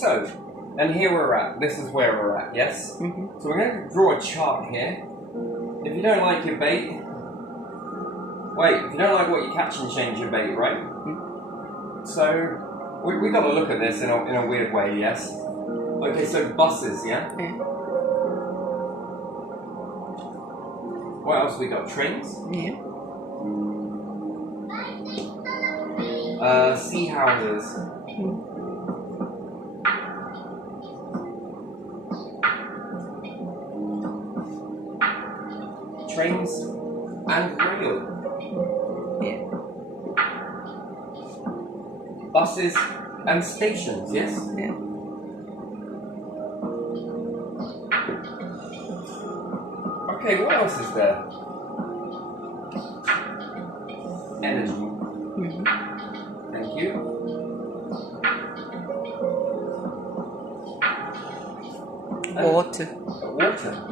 So, and here we're at. This is where we're at, yes? Mm-hmm. So we're going to draw a chart here. If you don't like your bait... Wait, if you don't like what you catch and change your bait, right? Mm-hmm. So, we got to look at this in a weird way, yes? Okay, so buses, yeah? Yeah. What else we got? Trains? Yeah. Sea houses. Mm. Trains and rail. Yeah. Buses and stations, yes? Yeah. Okay, what else is there? Energy. Mm-hmm. Thank you. Water. Water.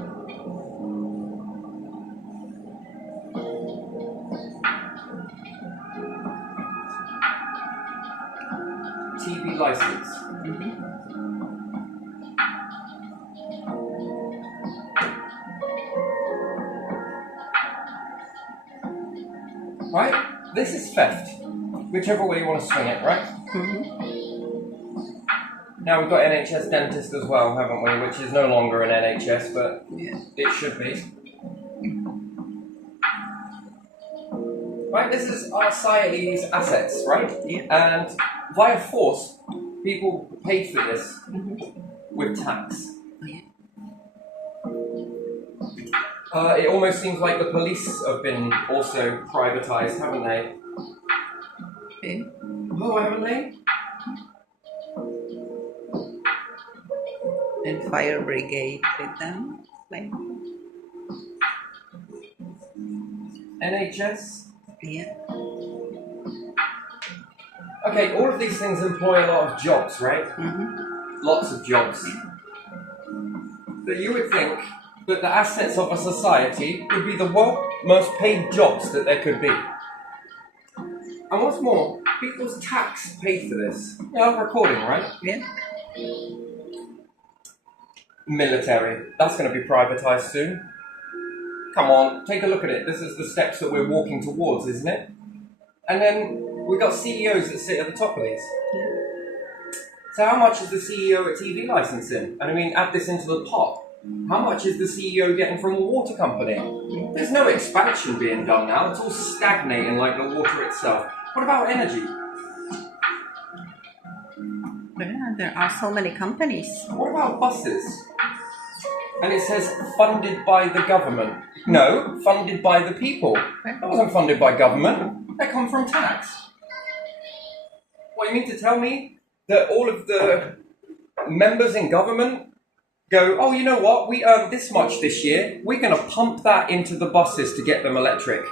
TV license. Mm-hmm. Right? This is theft. Whichever way you want to swing it, right? Mm-hmm. Now we've got NHS dentist as well, haven't we? Which is no longer an NHS, but Yeah. it should be. Right, this is our society's assets, right? Yeah. And via force, people paid for this Mm-hmm. with tax. Yeah. It almost seems like the police have been also privatised, haven't they? Yeah. Oh, haven't they? And fire brigade with them. Like, NHS? yeah. Okay, all of these things employ a lot of jobs, right? Mm-hmm. Lots of jobs. But you would think that the assets of a society would be the most paid jobs that there could be. And what's more, people's tax paid for this. Yeah, I'm recording, right? Yeah. Military. That's going to be privatised soon. Come on, take a look at it. This is the steps that we're walking towards, isn't it? And then we've got CEOs that sit at the top of these. So how much is the CEO at TV licensing? And I mean, add this into the pot. How much is the CEO getting from a water company? There's no expansion being done now. It's all stagnating like the water itself. What about energy? Yeah, there are so many companies. What about buses? And it says funded by the government. No, funded by the people. That wasn't funded by government. That come from tax. What, you mean to tell me that all of the members in government go, oh, you know what, we earned this much this year, we're going to pump that into the buses to get them electric?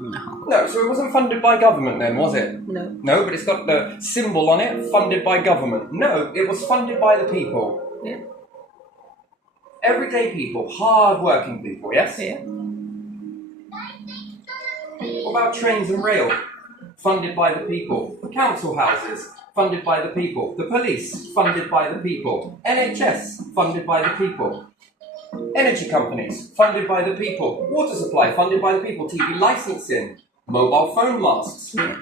No. No, so it wasn't funded by government then, was it? No. No, but it's got the symbol on it, funded by government. No, it was funded by the people. Yeah. Everyday people, hard-working people, yes? Yeah. What about trains and rail? Funded by the people. Council houses? Funded by the people. The police? Funded by the people. NHS? Funded by the people. Energy companies? Funded by the people. Water supply? Funded by the people. TV licensing? Mobile phone masts? Yeah.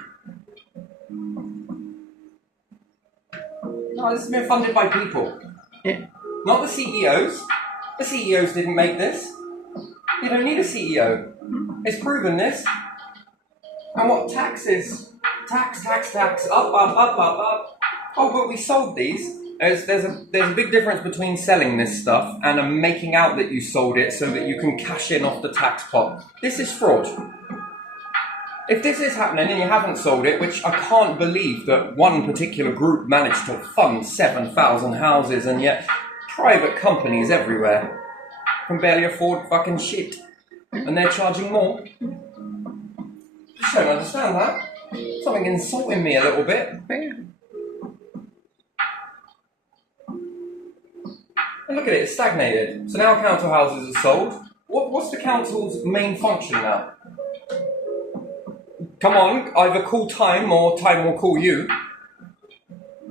No, this has been funded by people. Yeah. Not the CEOs. The CEOs didn't make this. You don't need a CEO. It's proven this. And what taxes? Tax, up. Oh, but we sold these. There's a big difference between selling this stuff and making out that you sold it so that you can cash in off the tax pot. This is fraud. If this is happening and you haven't sold it, which I can't believe that one particular group managed to fund 7,000 houses and yet private companies everywhere can barely afford fucking shit. And they're charging more. I just don't understand that. Something insulting me a little bit. Yeah. And look at it, it's stagnated. So now council houses are sold. What's the council's main function now? Come on, either call time or time will call you.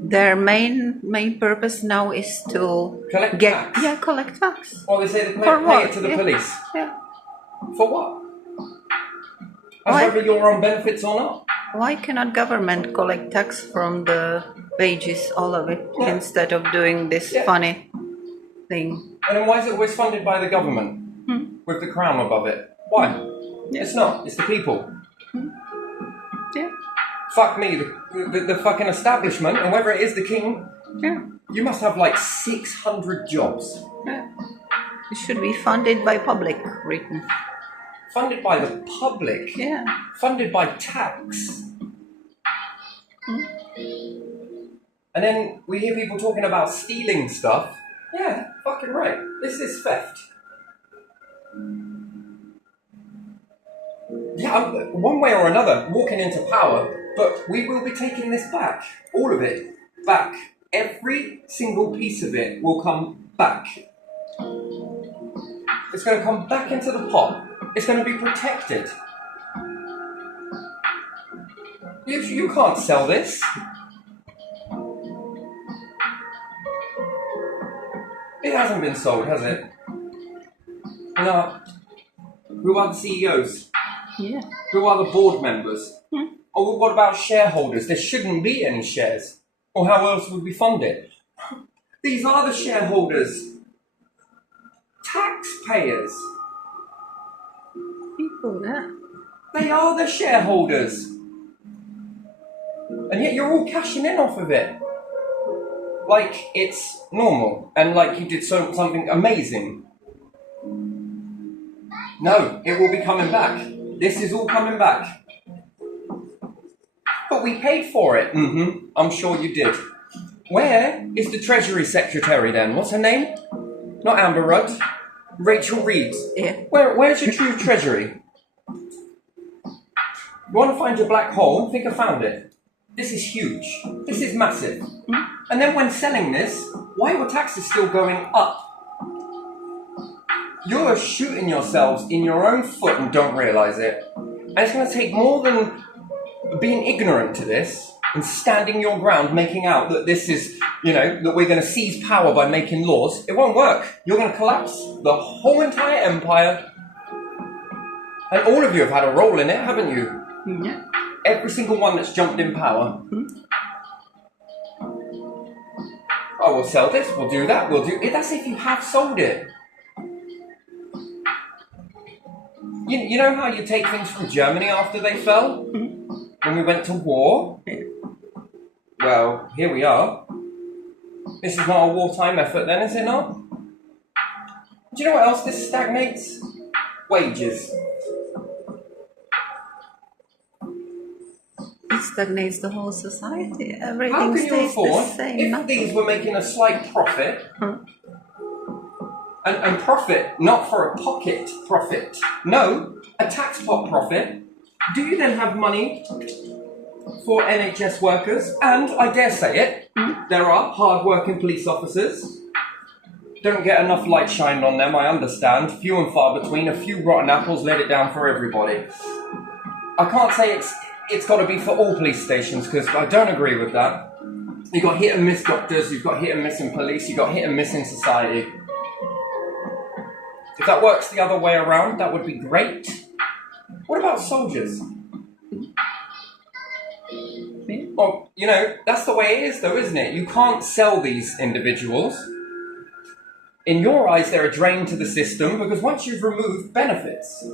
Their main purpose now is to Collect tax. collect tax. Well, they say they For pay what? it to the police. Yeah. For what? As Why? whether you're on benefits or not. Why cannot government collect tax from the wages, all of it, Yeah. instead of doing this Yeah. funny thing? And then why is it always funded by the government? With the crown above it? Why? Yeah. It's not. It's the people. Yeah. Fuck me, the fucking establishment, and whether it is the king, Yeah. you must have like 600 jobs. Yeah. It should be funded by public, written. Funded by the public. Yeah. Funded by tax. And then we hear people talking about stealing stuff. Yeah, fucking right. This is theft. Yeah, one way or another, walking into power, but we will be taking this back. All of it. Back. Every single piece of it will come back. It's going to come back into the pot. It's going to be protected. You can't sell this. It hasn't been sold, has it? No. Who are the CEOs? Yeah. Who are the board members? Or what about shareholders? There shouldn't be any shares. Or how else would we fund it? These are the shareholders. Taxpayers. People, yeah. They are the shareholders. And yet you're all cashing in off of it. Like it's normal. And like you did something amazing. No, it will be coming back. This is all coming back. But we paid for it. I'm sure you did. Where is the Treasury Secretary then? What's her name? Not Amber Rudd. Rachel Reeves. Yeah. Where's your true treasury? You want to find your black hole? Think I found it. This is huge. This is massive. And then when selling this, why were taxes still going up? You're shooting yourselves in your own foot and don't realise it. And it's going to take more than being ignorant to this and standing your ground, making out that this is, that we're going to seize power by making laws. It won't work. You're going to collapse the whole entire empire. And all of you have had a role in it, haven't you? Yeah. Every single one that's jumped in power. Oh, we'll sell this, we'll do that, we'll do it. That's if you have sold it. You know how you take things from Germany after they fell? When we went to war? Well, here we are. This is not a wartime effort then, is it not? Do you know what else this stagnates? Wages. It stagnates the whole society. How Everything can you stays afford, the same. if these were making a slight profit, and profit, not for a pocket profit, no, a tax pot profit, do you then have money for NHS workers? And I dare say it, there are hard-working police officers. Don't get enough light shined on them, I understand. Few and far between, a few rotten apples let it down for everybody. I can't say it's got to be for all police stations, because I don't agree with that. You've got hit and miss doctors, you've got hit and miss in police, you've got hit and miss in society. If that works the other way around, that would be great. What about soldiers? Well, that's the way it is though, isn't it? You can't sell these individuals. In your eyes, they're a drain to the system, because once you've removed benefits,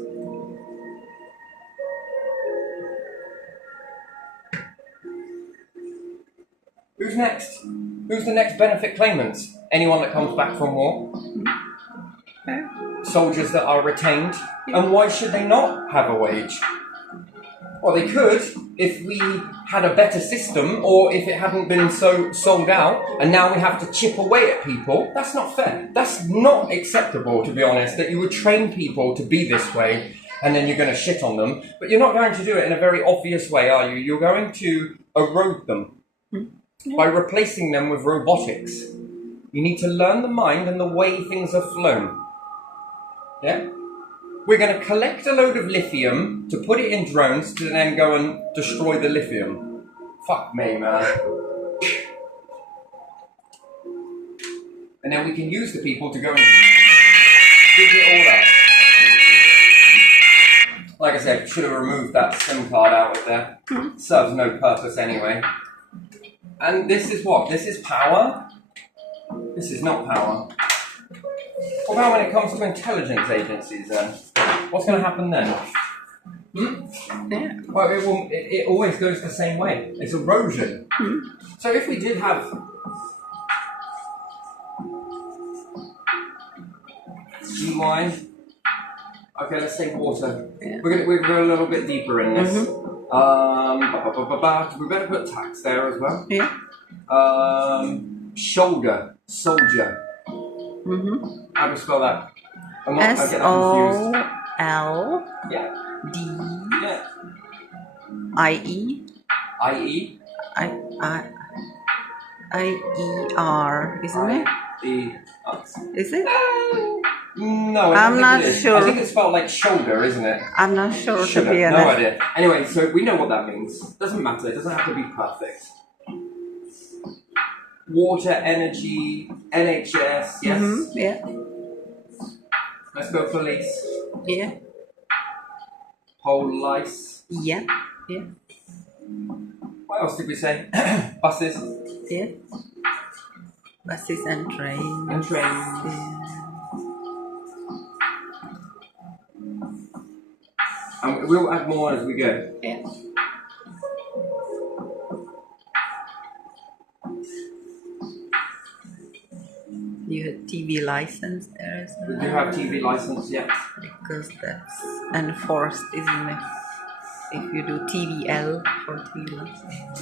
who's next? Who's the next benefit claimants? Anyone that comes back from war? Soldiers that are retained. And why should they not have a wage? Well, they could if we had a better system, or if it hadn't been so sold out, and now we have to chip away at people. That's not fair. That's not acceptable, to be honest, that you would train people to be this way, and then you're going to shit on them. But you're not going to do it in a very obvious way, are you? You're going to erode them by replacing them with robotics. You need to learn the mind and the way things are flown. Yeah? We're going to collect a load of lithium to put it in drones to then go and destroy the lithium. Fuck me, man. and then we can use the people to go and dig it all up. Like I said, should have removed that SIM card out of there. Serves no purpose anyway. And this is what? This is power? This is not power. What about when it comes to intelligence agencies then? What's going to happen then? Yeah. Well, it always goes the same way. It's erosion. So if we did have GY, okay, let's say water. Yeah. We're going a little bit deeper in this. We better put tax there as well. Yeah. Shoulder, soldier. How do you spell that? I get that confused. SOLDIE. Yeah. IE. IER, isn't it? Is it? No, I'm not sure. I think it's spelled like shoulder, isn't it? I'm not sure, Sugar. to be honest. No idea. Anyway, so we know what that means. Doesn't matter. It doesn't have to be perfect. Water, energy, NHS, yes. Yeah. Let's go police. Yeah. Police. Yeah. Yeah. What else did we say? Buses. Yeah. Buses and trains. And trains. Yeah. And we'll add more as we go. Yeah. You had TV license there as We well. do have TV license, yes. Because that's enforced, isn't it? If you do TVL for TV license.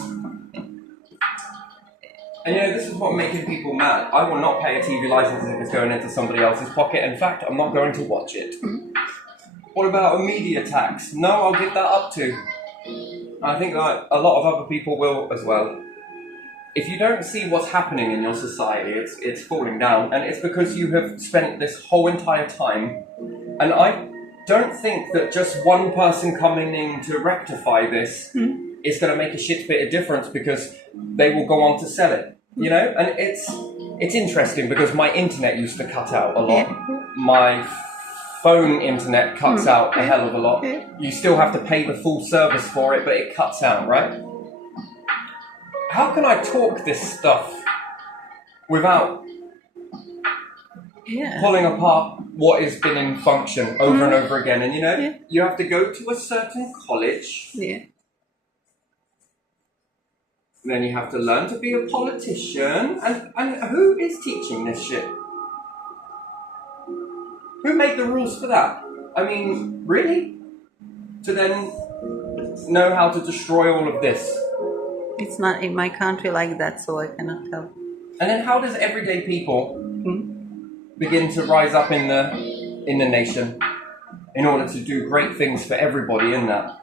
And this is what making people mad. I will not pay a TV license if it's going into somebody else's pocket. In fact, I'm not going to watch it. What about a media tax? No, I'll give that up too. I think that a lot of other people will as well. If you don't see what's happening in your society, it's falling down, and it's because you have spent this whole entire time. And I don't think that just one person coming in to rectify this is going to make a shit bit of difference, because they will go on to sell it, And it's interesting because my internet used to cut out a lot. My phone internet cuts out a hell of a lot. You still have to pay the full service for it, but it cuts out, right? How can I talk this stuff without pulling apart what has been in function over and over again? And you have to go to a certain college. Yeah. Then you have to learn to be a politician. And who is teaching this shit? Who made the rules for that? I mean, really? To then know how to destroy all of this. It's not in my country like that, so I cannot tell. And then how does everyday people begin to rise up in the nation in order to do great things for everybody in that?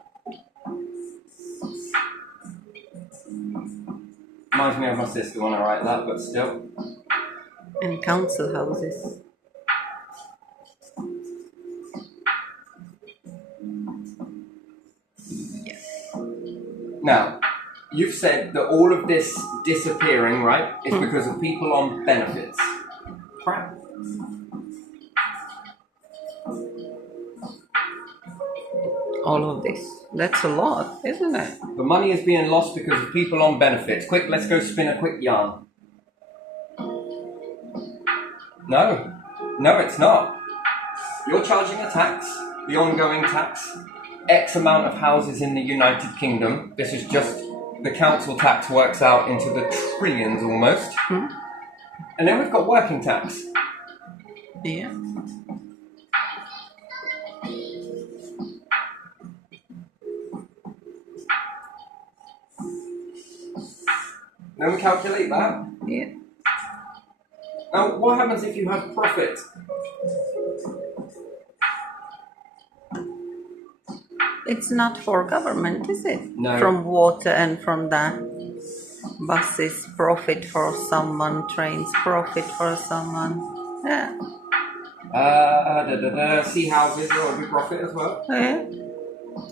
Reminds me of my sister when I write that, but still. And council houses. Now, you've said that all of this disappearing, right, is because of people on benefits. Crap. All of this. That's a lot, isn't it? The money is being lost because of people on benefits. Quick, let's go spin a quick yarn. No, it's not. You're charging a tax, the ongoing tax, X amount of houses in the United Kingdom. This is just the council tax works out into the trillions almost. And then we've got working tax. Yeah. Then we calculate that. Yeah. Now, what happens if you have profit? It's not for government, is it? No. From water and from the buses, profit for someone, trains, profit for someone. Yeah. Sea houses will be profit as well. Yeah.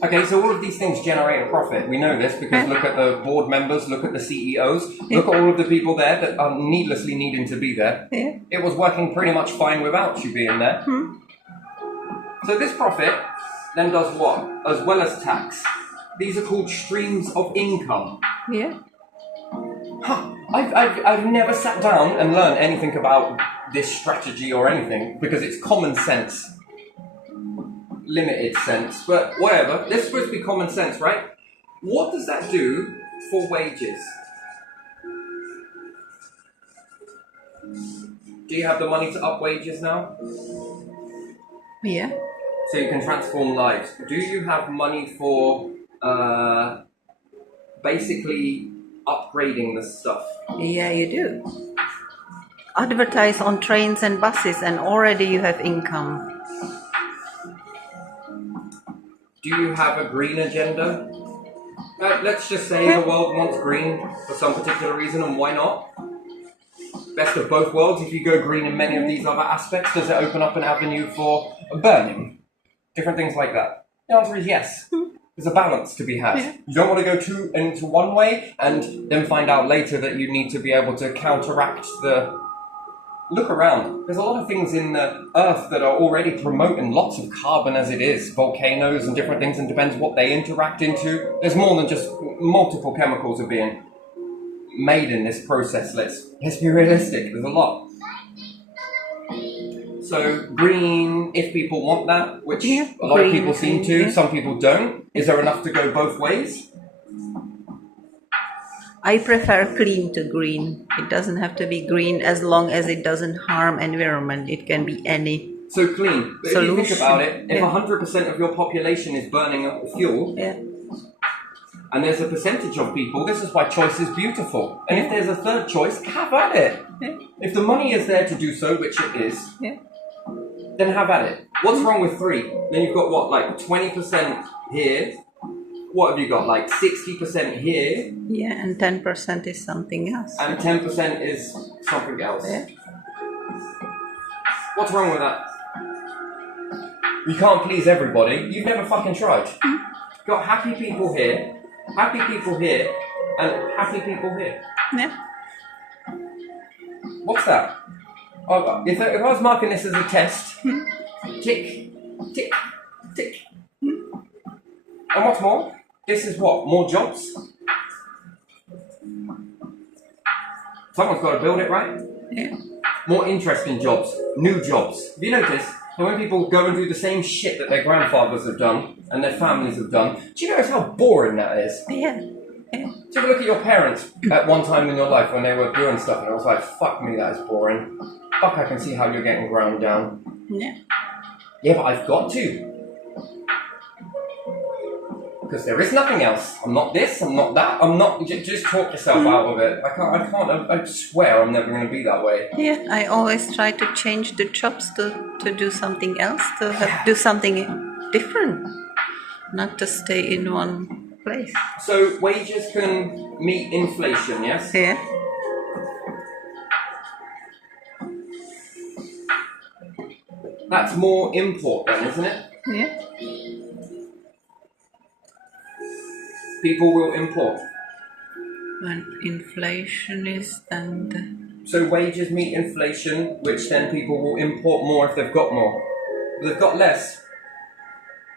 Okay, so all of these things generate a profit. We know this because look at the board members, look at the CEOs, look at all of the people there that are needlessly needing to be there. Yeah. It was working pretty much fine without you being there. So this profit then does what? As well as tax. These are called streams of income. Yeah. Huh. I've never sat down and learned anything about this strategy or anything because it's common sense. Limited sense, but whatever. This is supposed to be common sense, right? What does that do for wages? Do you have the money to up wages now? Yeah. So you can transform lives. Do you have money for basically upgrading the stuff? Yeah, you do. Advertise on trains and buses, and already you have income. Do you have a green agenda? Let's just say the world wants green for some particular reason, and why not? Best of both worlds. If you go green in many of these other aspects, does it open up an avenue for burning? Different things like that. The answer is yes. There's a balance to be had. You don't want to go too into one way and then find out later that you need to be able to counteract the... Look around. There's a lot of things in the Earth that are already promoting lots of carbon as it is. Volcanoes and different things, and depends what they interact into. There's more than just multiple chemicals are being made in this process. Let's be realistic. There's a lot. So green, if people want that, which a lot of people seem to, some people don't. Is there enough to go both ways? I prefer clean to green. It doesn't have to be green as long as it doesn't harm environment. It can be any. So clean. But if you think about it, if 100% of your population is burning up fuel, and there's a percentage of people, this is why choice is beautiful. And if there's a third choice, have at it. If the money is there to do so, which it is, then have at it. What's wrong with 3? Then you've got what, like 20% here. What have you got, like 60% here? Yeah, and 10% is something else. And 10% is something else. What's wrong with that? You can't please everybody. You've never fucking tried. You've got happy people here, and happy people here. Yeah. What's that? If I was marking this as a test, tick, tick, tick. And what's more? This is what? More jobs? Someone's got to build it, right? Yeah. More interesting jobs. New jobs. Have you noticed that when people go and do the same shit that their grandfathers have done and their families have done, do you notice how boring that is? Yeah. Take a look at your parents at one time in your life when they were doing stuff and it was like, fuck me, that is boring. Fuck, I can see how you're getting ground down. Yeah. Yeah, but I've got to. Because there is nothing else. I'm not this, I'm not that, I'm not... Just talk yourself out of it. I swear I'm never going to be that way. Yeah, I always try to change the jobs to do something else, do something different. Not to stay in one place. So wages can meet inflation, yes? Yeah. That's more import then, isn't it? Yeah. People will import. When inflation is, then So wages meet inflation, which then people will import more if they've got more. If they've got less,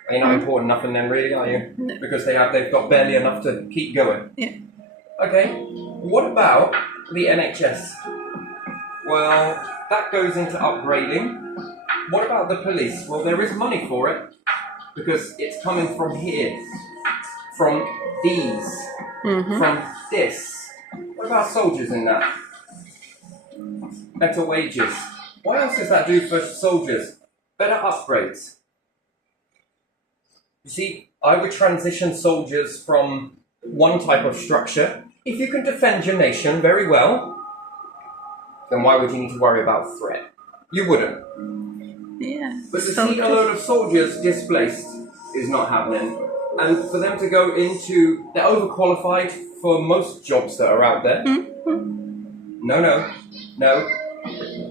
you're not importing nothing then really, are you? No. Because they've got barely enough to keep going. Yeah. Okay, what about the NHS? Well, that goes into upgrading. What about the police? Well, there is money for it because it's coming from here, from these, from this. What about soldiers in that? Better wages. What else does that do for soldiers? Better upgrades. You see, I would transition soldiers from one type of structure. If you can defend your nation very well, then why would you need to worry about threat? You wouldn't. yeah. But to see a load of soldiers displaced is not happening. And for them to go into... They're overqualified for most jobs that are out there. No.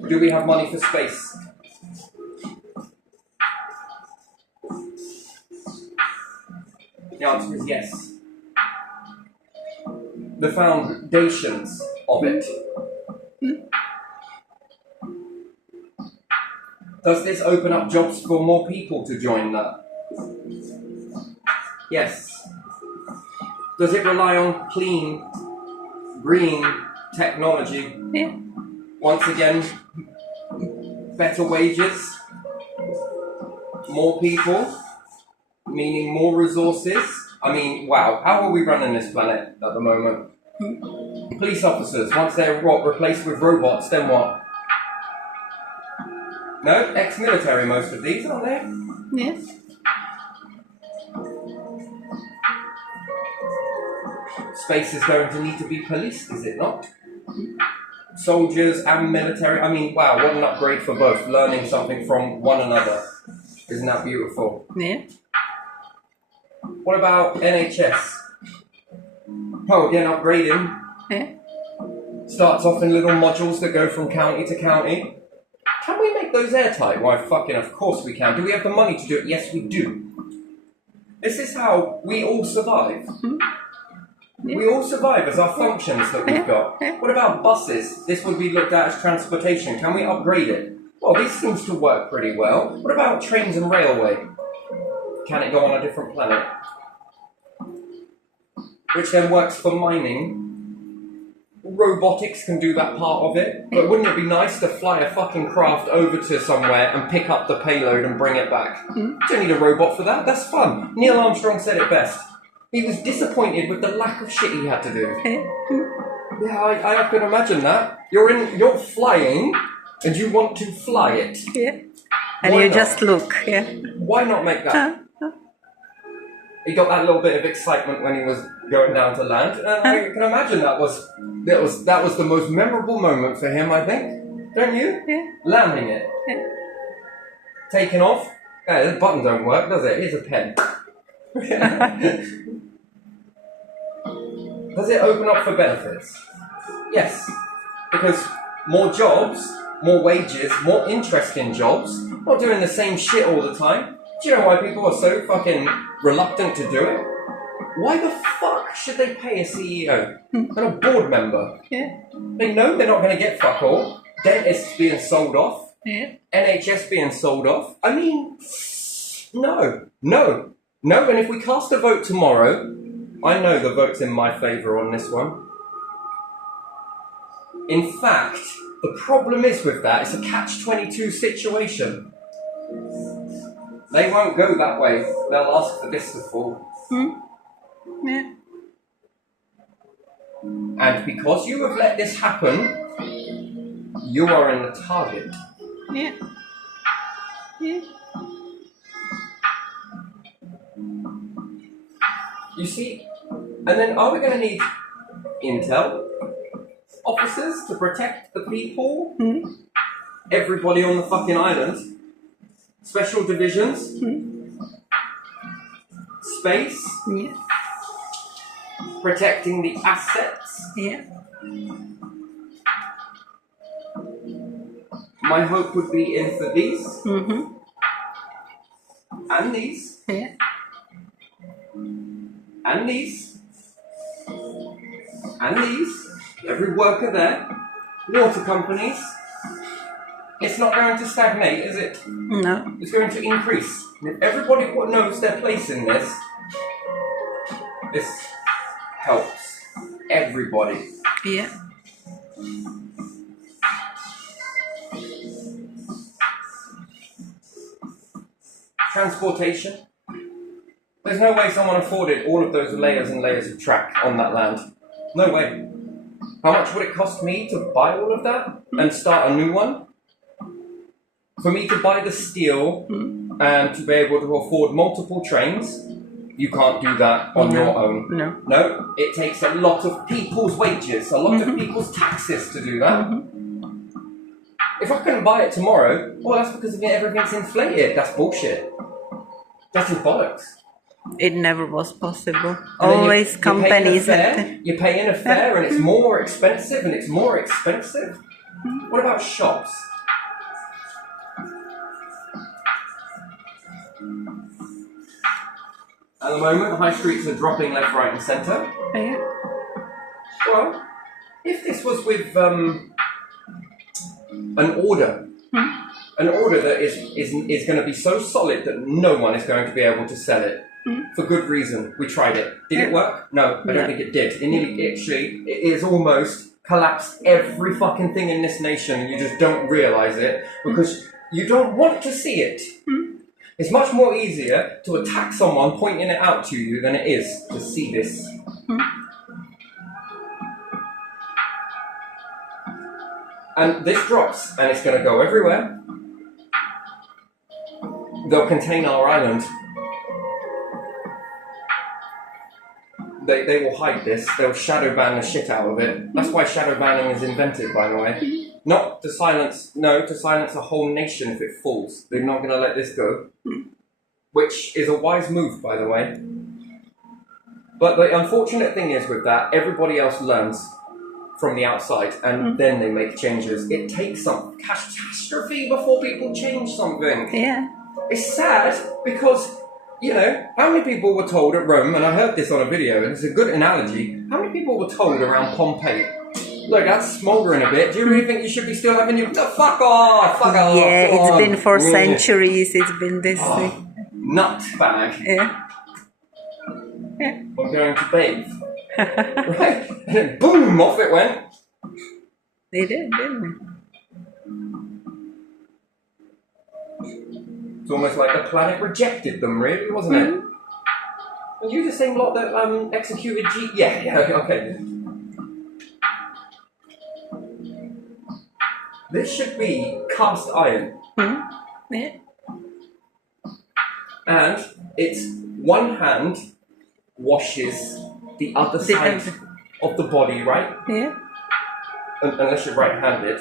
Do we have money for space? The answer is yes. The foundations of it. Does this open up jobs for more people to join that? Yes. Does it rely on clean, green technology? Yeah. Once again, better wages, more people, meaning more resources. I mean, wow, how are we running this planet at the moment? Police officers, once they're replaced with robots, then what? No, ex-military, most of these, aren't they? Yeah. Space is going to need to be policed, is it not? Soldiers and military. I mean, wow, what an upgrade for both. Learning something from one another. Isn't that beautiful? Yeah. What about NHS? Oh, again, upgrading. Yeah. Starts off in little modules that go from county to county. Can we make those airtight? Why, fucking of course we can. Do we have the money to do it? Yes, we do. This is how we all survive. Yeah. We all survive as our functions that we've got. What about buses? This would be looked at as transportation. Can we upgrade it? Well, this seems to work pretty well. What about trains and railway? Can it go on a different planet? Which then works for mining. Robotics can do that part of it. But wouldn't it be nice to fly a fucking craft over to somewhere and pick up the payload and bring it back? You don't need a robot for that. That's fun. Neil Armstrong said it best. He was disappointed with the lack of shit he had to do. Yeah, I can imagine that. You're flying, and you want to fly it. Yeah. And Why you not? just look. Yeah. Why not make that? He got that little bit of excitement when he was going down to land, and I can imagine that was the most memorable moment for him. I think, don't you? Yeah. Landing it, Yeah. taking off. Hey, the button don't work, does it? Here's a pen. Does it open up for benefits? Yes, because more jobs, more wages, more interesting jobs, not doing the same shit all the time. Do you know why people are so fucking reluctant to do it? Why the fuck should they pay a CEO and a board member? Yeah. They know they're not going to get fuck all. Dentists being sold off. Yeah. NHS being sold off. I mean, no. And if we cast a vote tomorrow, I know the vote's in my favour on this one. In fact, the problem is with that, it's a catch-22 situation. They won't go that way. They'll ask for this to fall. Yeah. And because you have let this happen, you are in the target. Yeah. Yeah. You see? And then are we going to need intel officers to protect the people? Everybody on the fucking island? Special divisions? Space? Yeah. Protecting the assets? Yeah. My hope would be in for these. And these. Yeah. And these. And these. Every worker there. Water companies. It's not going to stagnate, is it? No. It's going to increase. And if everybody knows their place in this helps everybody. Yeah. Transportation. There's no way someone afforded all of those layers and layers of track on that land. No way. How much would it cost me to buy all of that and start a new one? For me to buy the steel and to be able to afford multiple trains, you can't do that on your own. No. No, it takes a lot of people's wages, a lot of people's taxes to do that. If I couldn't buy it tomorrow, well, that's because everything's inflated. That's bullshit. That's just bollocks. It never was possible. And then Always companies. You're paying a fare and it's more expensive and it's more expensive. What about shops? At the moment, high streets are dropping left, right, and centre. Yeah. Well, if this was with an order, an order that is going to be so solid that no one is going to be able to sell it for good reason. We tried it. Did it work? No, I don't think it did. It nearly, actually, it is almost collapsed every fucking thing in this nation, and you just don't realise it because you don't want to see it. It's much more easier to attack someone pointing it out to you than it is to see this. And this drops, and it's going to go everywhere. They'll contain our island. They will hide this. They'll shadow ban the shit out of it. That's why shadow banning is invented, by the way. Not to silence, no, to silence a whole nation if it falls. They're not going to let this go. Which is a wise move, by the way. But the unfortunate thing is with that, everybody else learns from the outside, and then they make changes. It takes some catastrophe before people change something. Yeah. It's sad because, you know, how many people were told at Rome, and I heard this on a video, and it's a good analogy, how many people were told around Pompeii, look, that's smouldering a bit, do you really think you should be still having your... No, fuck off, fuck off. Yeah, it's been for centuries, it's been this thing. Nut bag. Yeah. Yeah. I'm going to bathe. Right? And then boom, off it went. They did, didn't they? It's almost like the planet rejected them, really, wasn't it? Are you the same lot that executed G? Yeah, okay. This should be cast iron. Yeah. And it's one hand washes the other side of the body, right? Yeah. Unless you're right-handed.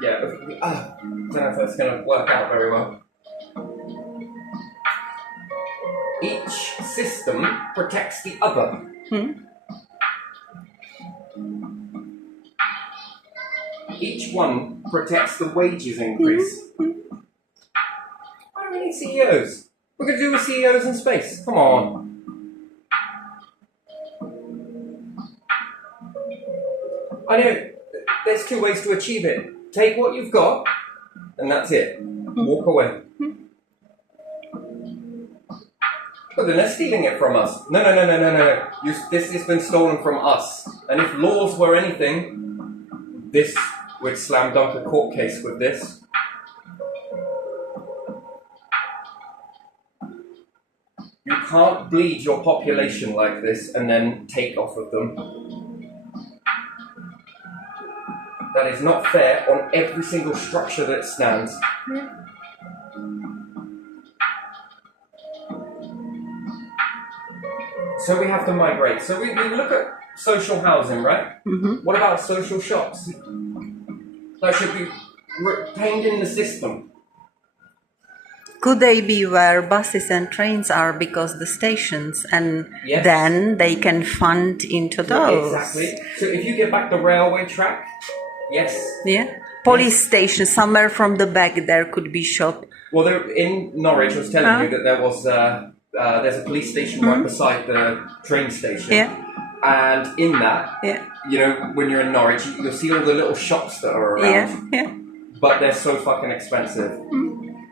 Yeah. I don't know if that's going to work out very well. Each system protects the other. Each one protects the wages increase. Why do we need CEOs? We're going to do with CEOs in space. Come on. I know there's two ways to achieve it. Take what you've got, and that's it. Walk away. But then they're stealing it from us. No. This has been stolen from us. And if laws were anything, this would slam dunk a court case with this. You can't bleed your population like this and then take off of them. That is not fair on every single structure that stands. So we have to migrate. So we look at social housing, right? What about social shops? That should be retained in the system. Could they be where buses and trains are because the stations, and Yes. then they can fund into those? Exactly. So if you get back the railway track, yes. Yeah. Police station, somewhere from the back there could be shop. Well, there, in Norwich, I was telling you that there was there's a police station right beside the train station. Yeah. And in that, you know, when you're in Norwich, you'll see all the little shops that are around. Yeah. But they're so fucking expensive.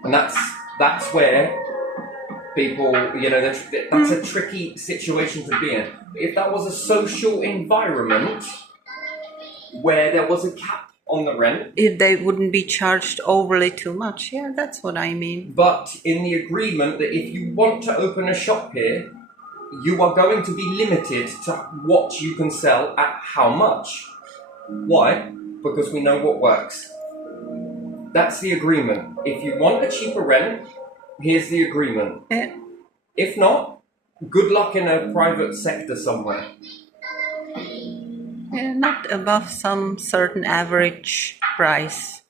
And that's where people, you know, that's a tricky situation to be in. If that was a social environment where there was a cap on the rent, If they wouldn't be charged overly too much. Yeah, that's what I mean. but in the agreement that if you want to open a shop here, you are going to be limited to what you can sell at how much. Why? Because we know what works. That's the agreement. If you want a cheaper rent, here's the agreement. Yeah. If not, good luck in a private sector somewhere. Yeah, not above some certain average price.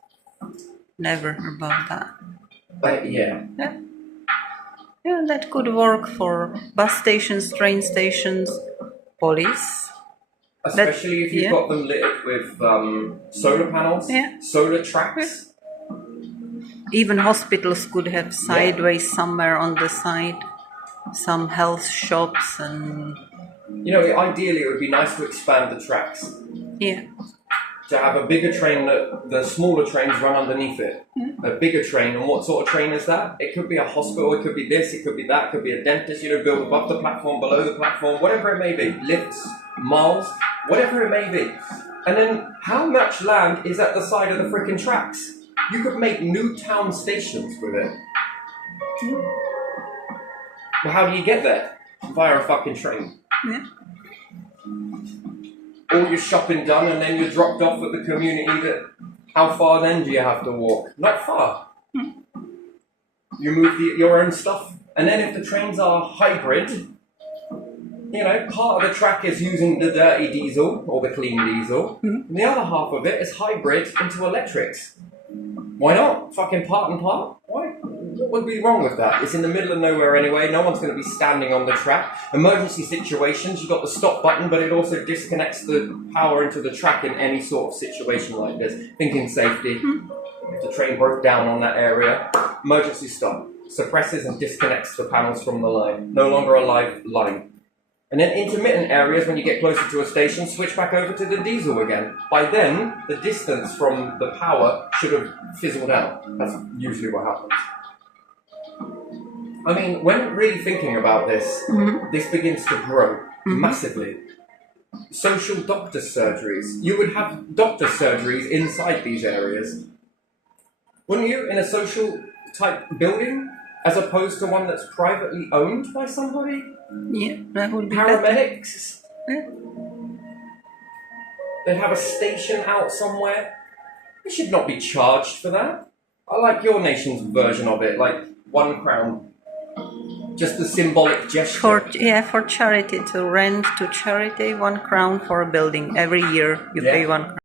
Never above that. Yeah. Yeah, that could work for bus stations, train stations, police. Especially if you've got them littered with solar panels, solar tracks. Even hospitals could have sideways somewhere on the side. some health shops and You know, ideally it would be nice to expand the tracks. yeah. To have a bigger train that the smaller trains run underneath it. A bigger train, and what sort of train is that? It could be a hospital, it could be this, it could be that, it could be a dentist, you know, built above the platform, below the platform, whatever it may be. Lifts, miles, whatever it may be. And then how much land is at the side of the freaking tracks? You could make new town stations with it. Well, how do you get there? Via a fucking train. Yeah. All your shopping done, and then you're dropped off at the community that... How far then do you have to walk? Not far. You move your own stuff. And then if the trains are hybrid, you know, part of the track is using the dirty diesel, or the clean diesel, and the other half of it is hybrid into electrics. Why not? Fucking part and part? Why? What would be wrong with that? It's in the middle of nowhere anyway. No one's going to be standing on the track. Emergency situations, you've got the stop button, but it also disconnects the power into the track in any sort of situation like this. Thinking safety. If the train broke down on that area, emergency stop. Suppresses and disconnects the panels from the line. No longer a live line. And then intermittent areas, when you get closer to a station, switch back over to the diesel again. By then, the distance from the power should have fizzled out. That's usually what happens. I mean, when really thinking about this, this begins to grow massively. Social doctor surgeries. You would have doctor surgeries inside these areas. Wouldn't you, in a social type building, as opposed to one that's privately owned by somebody? Yeah, that would be better. Paramedics? Yeah. They'd have a station out somewhere. They should not be charged for that. I like your nation's version of it, like £1. Just a symbolic gesture. For charity, to rent to charity, £1 for a building. Every year you pay £1.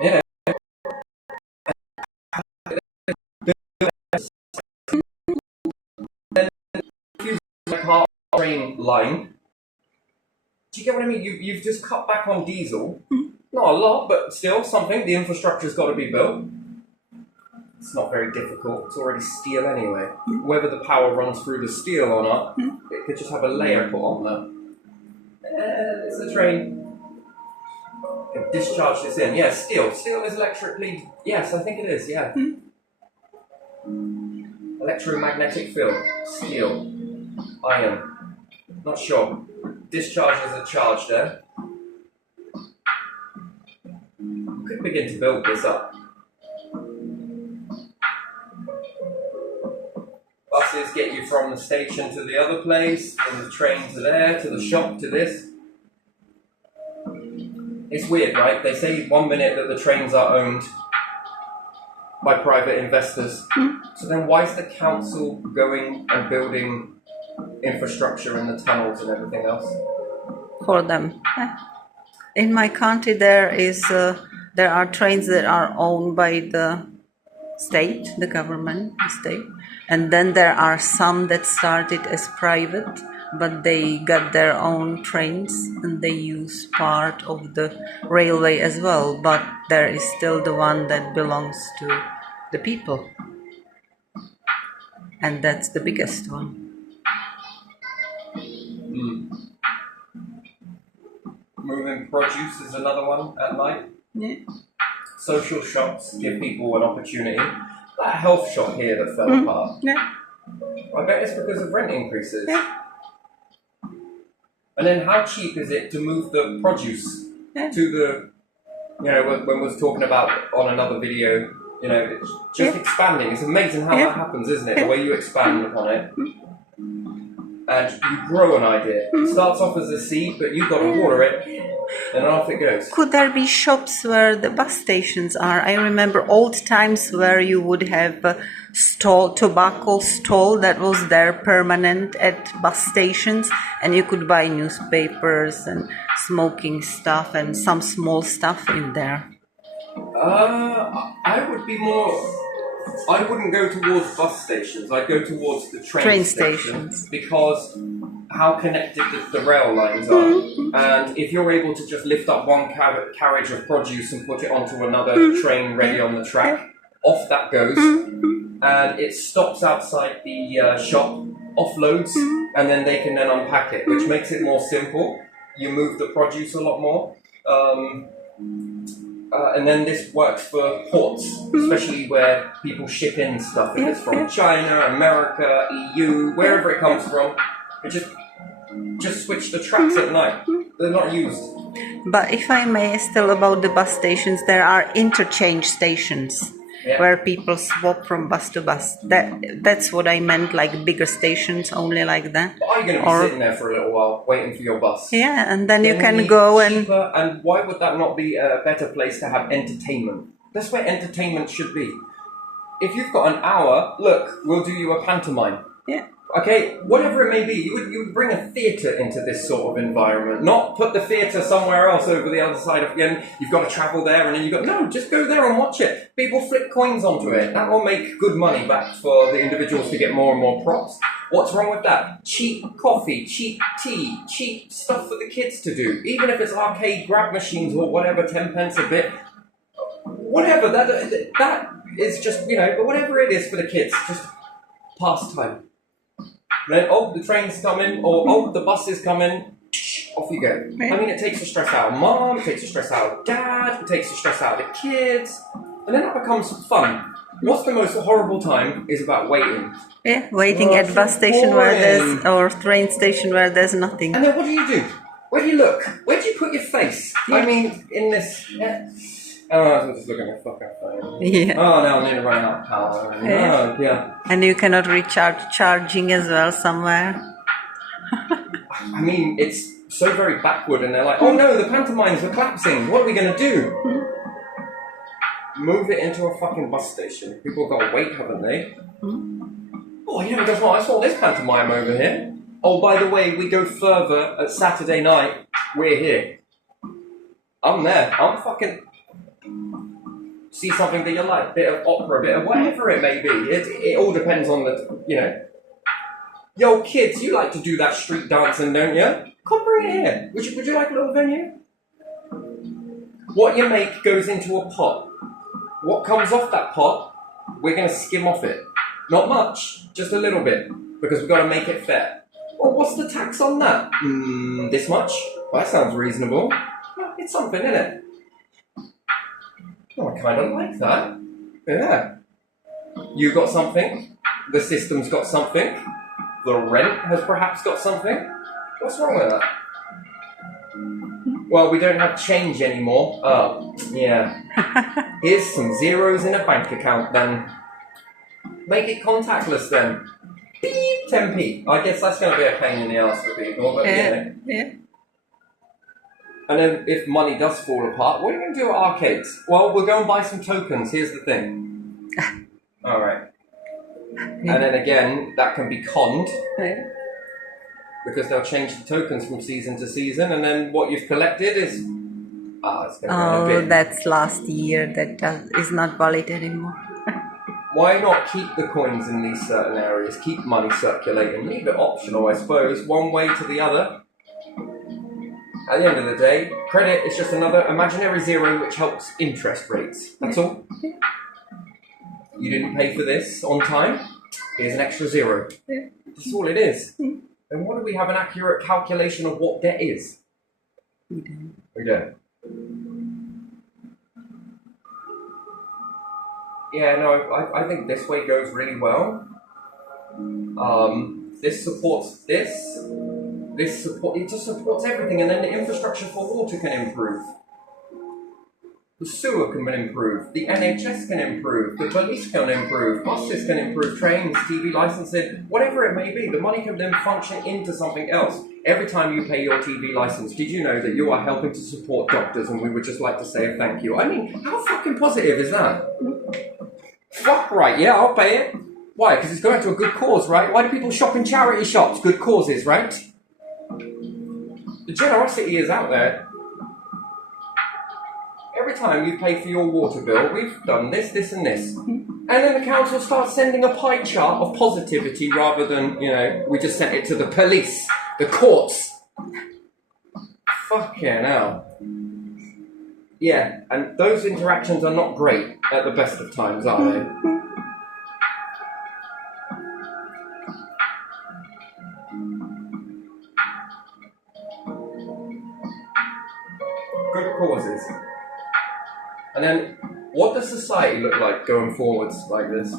Yeah. Car train line. Do you get what I mean? You've just cut back on diesel. Not a lot, but still something. The infrastructure's got to be built. It's not very difficult. It's already steel anyway. Whether the power runs through the steel or not, it could just have a layer put on there. It's a train. Discharge this in. Yeah, steel. Steel is electrically... Yes, I think it is, yeah. Electromagnetic field. Steel. Iron. Not sure. Discharges a charge there. We could begin to build this up. Buses get you from the station to the other place, from the train to there, to the shop to this. It's weird, right? They say 1 minute that the trains are owned by private investors. So then why is the council going and building infrastructure in the tunnels and everything else? For them. In my country, there are trains that are owned by the state, the government, the state, and then there are some that started as private, but they got their own trains and they use part of the railway as well, but there is still the one that belongs to the people, and that's the biggest one. Moving produce is another one at night. Yeah. Social shops give people an opportunity. That health shop here that fell apart. Yeah. I bet it's because of rent increases. Yeah. And then how cheap is it to move the produce to the, you know, when we was talking about on another video, you know, it's just expanding. It's amazing how that happens, isn't it? The way you expand upon it. And you grow an idea. It starts off as a seed, but you've got to water it, and off it goes. Could there be shops where the bus stations are? I remember old times where you would have a tobacco stall that was there permanent at bus stations, and you could buy newspapers and smoking stuff and some small stuff in there. I would be more... I wouldn't go towards bus stations. I'd go towards the train stations. Because how connected the rail lines are. And if you're able to just lift up one carriage of produce and put it onto another train ready on the track, off that goes, and it stops outside the shop, offloads, and then they can then unpack it, which makes it more simple. You move the produce a lot more. And then this works for ports, especially where people ship in stuff. If it's from China, America, EU, wherever it comes from, it just switch the tracks at night. They're not used. But if I may, still about the bus stations, there are interchange stations where people swap from bus to bus. That's what I meant, like bigger stations, only like that. But are you going to be sitting there for a little while, waiting for your bus? Yeah, and then you can go and why would that not be a better place to have entertainment? That's where entertainment should be. If you've got an hour, look, we'll do you a pantomime. Yeah. Okay, whatever it may be, you would bring a theatre into this sort of environment, not put the theatre somewhere else over the other side of again. You've got to travel there, and then just go there and watch it. People flip coins onto it. That will make good money back for the individuals to get more and more props. What's wrong with that? Cheap coffee, cheap tea, cheap stuff for the kids to do. Even if it's arcade grab machines or whatever, 10 pence a bit, whatever. That is just but whatever it is for the kids, just pastime. Then, the train's coming, or the bus is coming, off you go. I mean, it takes the stress out of mom, it takes the stress out of dad, it takes the stress out of the kids, and then that becomes fun. What's the most horrible time is about waiting. Yeah, waiting at bus station or train station where there's nothing. And then what do? Where do you look? Where do you put your face? Yeah. I mean, in this... I'm just looking at my fucking phone. Yeah. Oh, no, I need to run out of power. Yeah. Oh, yeah. And you cannot recharge charging as well somewhere. I mean, it's so very backward, and they're like, oh no, the pantomimes are collapsing. What are we going to do? Move it into a fucking bus station. People have got to wait, haven't they? Oh, guess what? I saw this pantomime over here. Oh, by the way, we go further at Saturday night. We're here. I'm there. I'm fucking... See something that you like, bit of opera, bit of whatever it may be. It all depends on the, Yo, kids, you like to do that street dancing, don't you? Come bring it here. Would you like a little venue? What you make goes into a pot. What comes off that pot, we're going to skim off it. Not much, just a little bit, because we've got to make it fair. Well, what's the tax on that? This much? Well, that sounds reasonable. Well, it's something, isn't it? Oh, I kind of like that. Yeah. You got something. The system's got something. The rent has perhaps got something. What's wrong with that? Well, we don't have change anymore. Oh, yeah. Here's some zeros in a bank account then. Make it contactless then. Beep, 10p. I guess that's going to be a pain in the ass for people. But, yeah. And then if money does fall apart, what are you going to do at arcades? Well, we'll go and buy some tokens. Here's the thing. All right. And then again, that can be conned. Because they'll change the tokens from season to season. And then what you've collected is... it's going to be a bit... that's last year. That is not valid anymore. Why not keep the coins in these certain areas? Keep money circulating. Leave it optional, I suppose. One way to the other. At the end of the day, credit is just another imaginary zero which helps interest rates. That's all. You didn't pay for this on time, here's an extra zero. That's all it is. And what do we have an accurate calculation of what debt is? We don't. Yeah, no, I think this way goes really well. This supports this. It just supports everything, and then the infrastructure for water can improve. The sewer can improve, the NHS can improve, the police can improve, buses can improve, trains, TV licensing, whatever it may be. The money can then function into something else. Every time you pay your TV license, did you know that you are helping to support doctors, and we would just like to say a thank you? I mean, how fucking positive is that? Fuck right, yeah, I'll pay it. Why? Because it's going to a good cause, right? Why do people shop in charity shops? Good causes, right? The generosity is out there. Every time you pay for your water bill, we've done this, this and this. And then the council starts sending a pie chart of positivity rather than, we just sent it to the police, the courts. Fucking hell. Yeah, and those interactions are not great at the best of times, are they? Good causes. And then, what does society look like going forwards like this?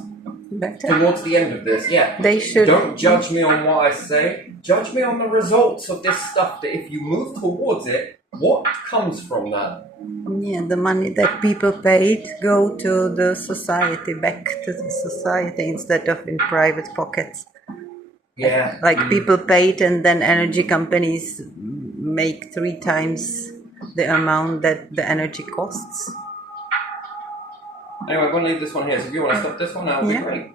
Better. Towards the end of this, yeah. They should. Don't judge me on what I say. Judge me on the results of this stuff. That if you move towards it, what comes from that? Yeah, the money that people paid go to the society, back to the society instead of in private pockets. Yeah. Like people paid, and then energy companies make 3 times the amount that the energy costs. Anyway, I'm going to leave this one here. So if you want to stop this one, that would Yeah. be great.